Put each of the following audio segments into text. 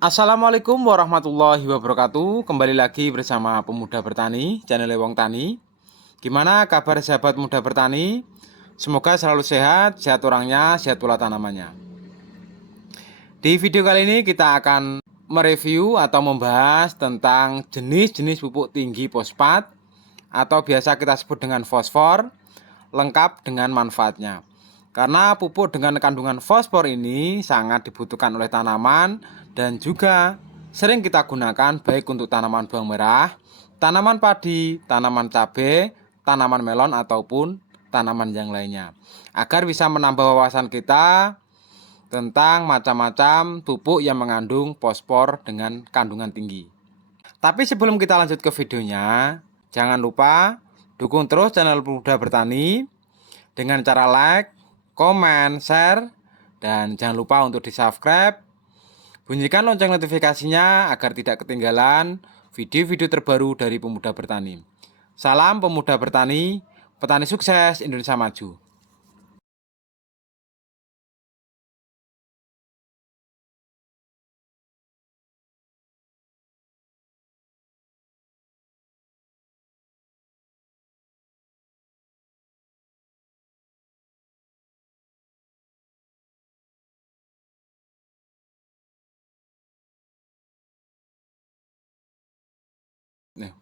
Assalamualaikum warahmatullahi wabarakatuh. Kembali lagi bersama Pemuda Bertani, channel Wong Tani. Gimana kabar sahabat muda bertani? Semoga selalu sehat, sehat orangnya, sehat pula tanamannya. Di video kali ini kita akan mereview atau membahas tentang jenis-jenis pupuk tinggi fosfat atau biasa kita sebut dengan fosfor, lengkap dengan manfaatnya. Karena pupuk dengan kandungan fosfor ini sangat dibutuhkan oleh tanaman dan juga sering kita gunakan baik untuk tanaman bawang merah, tanaman padi, tanaman cabai, tanaman melon ataupun tanaman yang lainnya. Agar bisa menambah wawasan kita tentang macam-macam pupuk yang mengandung fosfor dengan kandungan tinggi. Tapi sebelum kita lanjut ke videonya, jangan lupa dukung terus channel Pemuda Bertani dengan cara like, komen, share, dan jangan lupa untuk di-subscribe. Bunyikan lonceng notifikasinya agar tidak ketinggalan video-video terbaru dari Pemuda Bertani. Salam Pemuda Bertani, petani sukses Indonesia maju.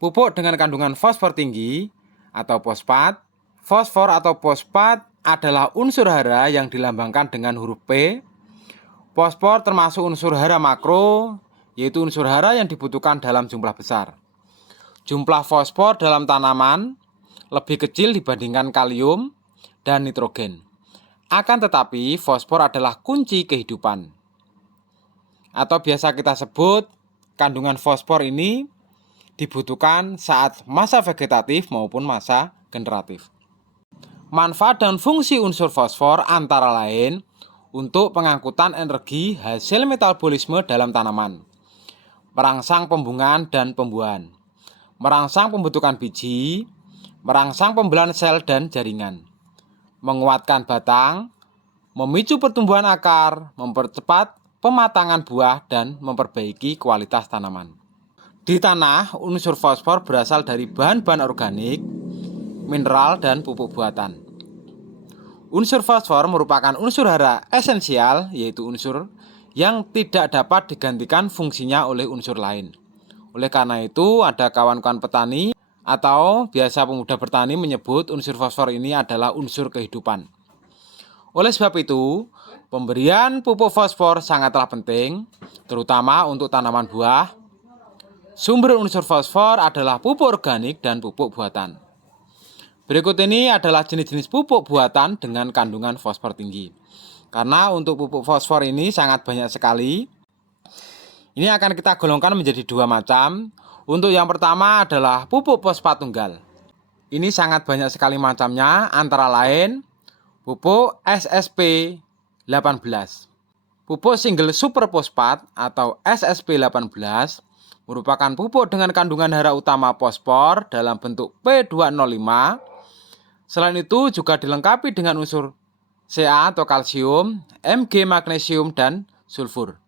Pupuk dengan kandungan fosfor tinggi atau fosfat. Fosfor atau fosfat adalah unsur hara yang dilambangkan dengan huruf P. Fosfor termasuk unsur hara makro, yaitu unsur hara yang dibutuhkan dalam jumlah besar. Jumlah fosfor dalam tanaman lebih kecil dibandingkan kalium dan nitrogen. Akan tetapi, fosfor adalah kunci kehidupan. Atau biasa kita sebut, kandungan fosfor ini dibutuhkan saat masa vegetatif maupun masa generatif. Manfaat dan fungsi unsur fosfor antara lain untuk pengangkutan energi hasil metabolisme dalam tanaman, merangsang pembungaan dan pembuahan, merangsang pembentukan biji, merangsang pembelahan sel dan jaringan, menguatkan batang, memicu pertumbuhan akar, mempercepat pematangan buah, dan memperbaiki kualitas tanaman. Di tanah, unsur fosfor berasal dari bahan-bahan organik, mineral, dan pupuk buatan. Unsur fosfor merupakan unsur hara esensial, yaitu unsur yang tidak dapat digantikan fungsinya oleh unsur lain. Oleh karena itu, ada kawan-kawan petani atau biasa pemuda bertani menyebut unsur fosfor ini adalah unsur kehidupan. Oleh sebab itu, pemberian pupuk fosfor sangatlah penting, terutama untuk tanaman buah. Sumber unsur fosfor adalah pupuk organik dan pupuk buatan. Berikut ini adalah jenis-jenis pupuk buatan dengan kandungan fosfor tinggi. Karena untuk pupuk fosfor ini sangat banyak sekali. Ini akan kita golongkan menjadi dua macam. Untuk yang pertama adalah pupuk fosfat tunggal. Ini sangat banyak sekali macamnya, antara lain pupuk SSP 18, pupuk single super fosfat atau SSP 18, merupakan pupuk dengan kandungan hara utama fosfor dalam bentuk P205. Selain itu juga dilengkapi dengan unsur Ca atau kalsium, Mg magnesium, dan sulfur.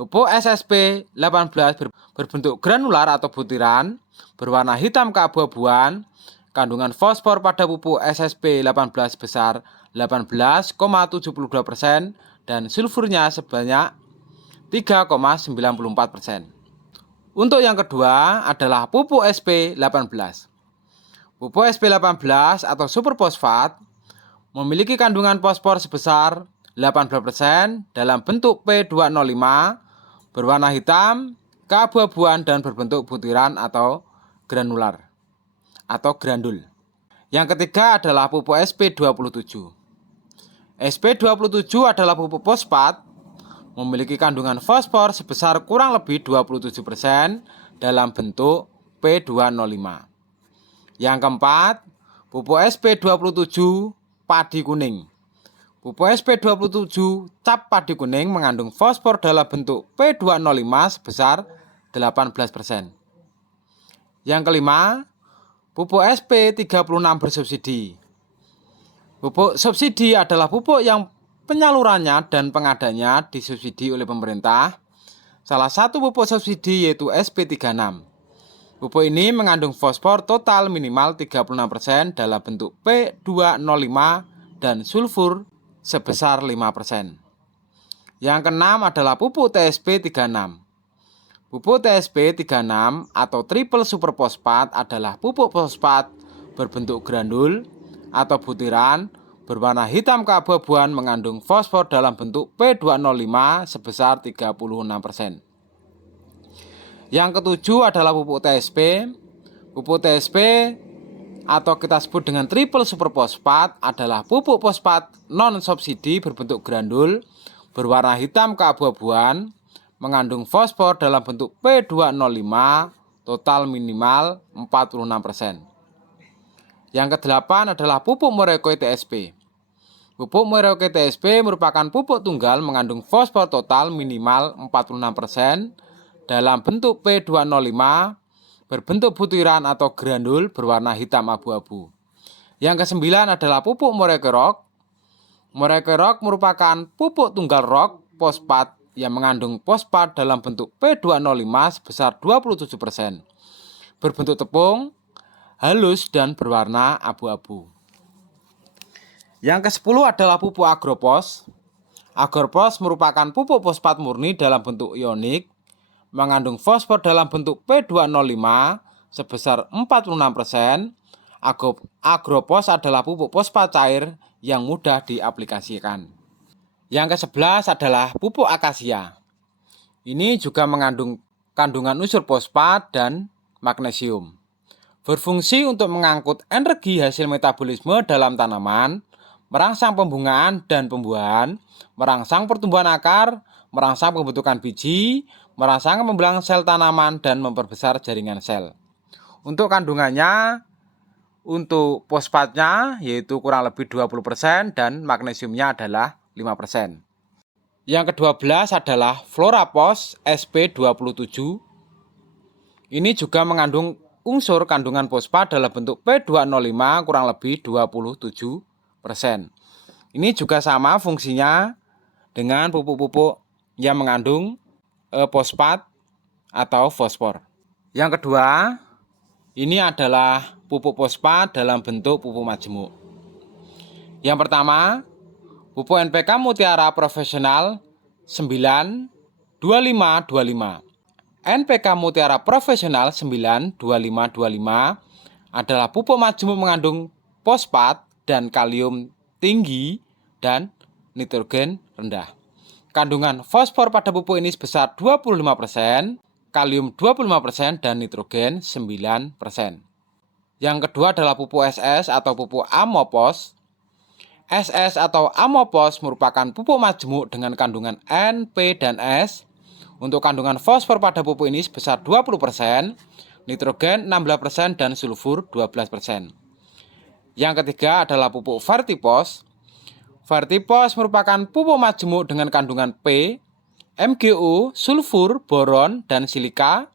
Pupuk SSP 18 berbentuk granular atau butiran, berwarna hitam keabu-abuan. Kandungan fosfor pada pupuk SSP 18 sebesar 18,72% dan sulfurnya sebanyak 3,94%. Untuk yang kedua adalah pupuk SP18. Pupuk SP18 atau super fosfat memiliki kandungan fosfor sebesar 18% dalam bentuk P205, berwarna hitam, keabu-abuan, dan berbentuk butiran atau granular atau grandul. Yang ketiga adalah pupuk SP27. SP27 adalah pupuk fosfat memiliki kandungan fosfor sebesar kurang lebih 27% dalam bentuk P205. Yang keempat, pupuk SP27 padi kuning. Pupuk SP27 cap padi kuning mengandung fosfor dalam bentuk P205 sebesar 18%. Yang kelima, pupuk SP36 bersubsidi. Pupuk subsidi adalah pupuk yang penyalurannya dan pengadanya disubsidi oleh pemerintah. salah satu pupuk subsidi yaitu SP36. Pupuk ini mengandung fosfor total minimal 36% dalam bentuk P205 dan sulfur sebesar 5%. Yang keenam adalah pupuk TSP36. Pupuk TSP36 atau triple super fosfat adalah pupuk fosfat berbentuk granul atau butiran berwarna hitam keabu-abuan mengandung fosfor dalam bentuk P205 sebesar 36%. Yang ketujuh adalah pupuk TSP. Pupuk TSP atau kita sebut dengan triple super fosfat adalah pupuk fosfat non-subsidi berbentuk granul berwarna hitam keabu-abuan mengandung fosfor dalam bentuk P205 total minimal 46%. Yang kedelapan adalah pupuk Morecoy TSP. Pupuk Morecoy TSP merupakan pupuk tunggal mengandung fosfor total minimal 46% dalam bentuk P205 berbentuk butiran atau granul berwarna hitam abu-abu. Yang kesembilan adalah pupuk Morecoy Rock. Morecoy Rock merupakan pupuk tunggal rock fosfat yang mengandung fosfat dalam bentuk P205 sebesar 27%. Berbentuk tepung, halus dan berwarna abu-abu. Yang ke-10 adalah pupuk Agropos. Agropos merupakan pupuk fosfat murni dalam bentuk ionik, mengandung fosfor dalam bentuk P205 sebesar 46%. Agropos adalah pupuk fosfat cair yang mudah diaplikasikan. Yang ke-11 adalah pupuk akasia. Ini juga mengandung kandungan unsur fosfat dan magnesium. Berfungsi untuk mengangkut energi hasil metabolisme dalam tanaman, merangsang pembungaan dan pembuahan, merangsang pertumbuhan akar, merangsang pembentukan biji, merangsang pembelahan sel tanaman, dan memperbesar jaringan sel. Untuk kandungannya, untuk fosfatnya yaitu kurang lebih 20% dan magnesiumnya adalah 5%. Yang ke-12 adalah Florapos SP27. Ini juga mengandung unsur kandungan fosfat dalam bentuk P205 kurang lebih 27%. Ini juga sama fungsinya dengan pupuk-pupuk yang mengandung fosfat atau fosfor. Yang kedua, ini adalah pupuk fosfat dalam bentuk pupuk majemuk. Yang pertama, pupuk NPK Mutiara Profesional 92525. NPK Mutiara Profesional 92525 adalah pupuk majemuk mengandung fosfat dan kalium tinggi dan nitrogen rendah. Kandungan fosfor pada pupuk ini sebesar 25%, kalium 25% dan nitrogen 9%. Yang kedua adalah pupuk SS atau pupuk Amopos. SS atau Amopos merupakan pupuk majemuk dengan kandungan N, P, dan S. Untuk kandungan fosfor pada pupuk ini sebesar 20%, nitrogen 16% dan sulfur 12%. Yang ketiga adalah pupuk Vertipos. Vertipos merupakan pupuk majemuk dengan kandungan P, MgO, sulfur, boron, dan silika.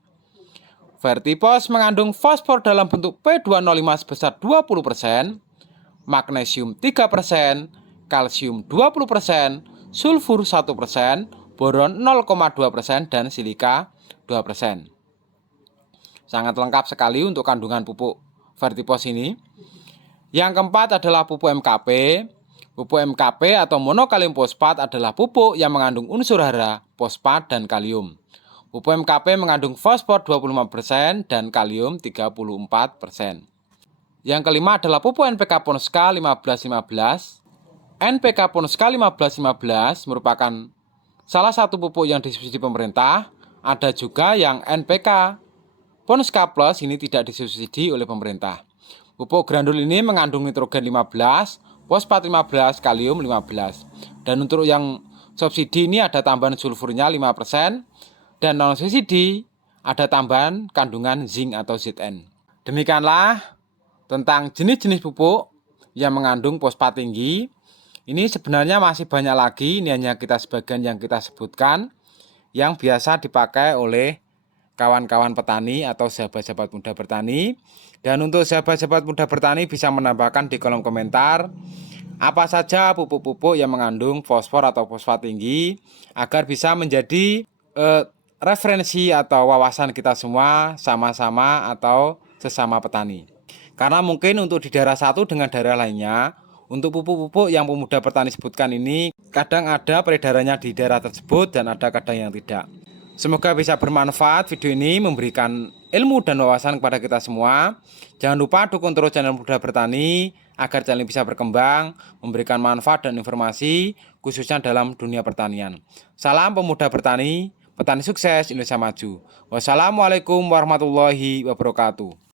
Vertipos mengandung fosfor dalam bentuk P205 sebesar 20%, magnesium 3%, kalsium 20%, sulfur 1%, boron 0,2% dan silika 2%. Sangat lengkap sekali untuk kandungan pupuk Vertipos ini. Yang keempat adalah pupuk MKP. Pupuk MKP atau monokalium fosfat adalah pupuk yang mengandung unsur hara, fosfat, dan kalium. Pupuk MKP mengandung fosfor 25% dan kalium 34%. Yang kelima adalah pupuk NPK Ponska 1515. NPK Ponska 1515 merupakan salah satu pupuk yang disubsidi pemerintah. Ada juga yang NPK Ponska Plus ini tidak disubsidi oleh pemerintah. Pupuk granul ini mengandung nitrogen 15, fosfat 15, kalium 15. Dan untuk yang subsidi ini ada tambahan sulfurnya 5%, dan non subsidi ada tambahan kandungan zinc atau Zn. Demikianlah tentang jenis-jenis pupuk yang mengandung fosfat tinggi. Ini sebenarnya masih banyak lagi, ini hanya sebagian yang kita sebutkan yang biasa dipakai oleh kawan-kawan petani atau sahabat-sahabat muda bertani. Dan untuk sahabat-sahabat muda bertani bisa menambahkan di kolom komentar apa saja pupuk-pupuk yang mengandung fosfor atau fosfat tinggi agar bisa menjadi referensi atau wawasan kita semua sama-sama atau sesama petani. Karena mungkin untuk di daerah satu dengan daerah lainnya, untuk pupuk-pupuk yang pemuda petani sebutkan ini kadang ada peredarannya di daerah tersebut dan ada kadang yang tidak. Semoga bisa bermanfaat video ini, memberikan ilmu dan wawasan kepada kita semua. Jangan lupa dukung terus channel Pemuda Bertani agar channel ini bisa berkembang, memberikan manfaat dan informasi khususnya dalam dunia pertanian. Salam pemuda bertani, petani sukses, Indonesia maju. Wassalamualaikum warahmatullahi wabarakatuh.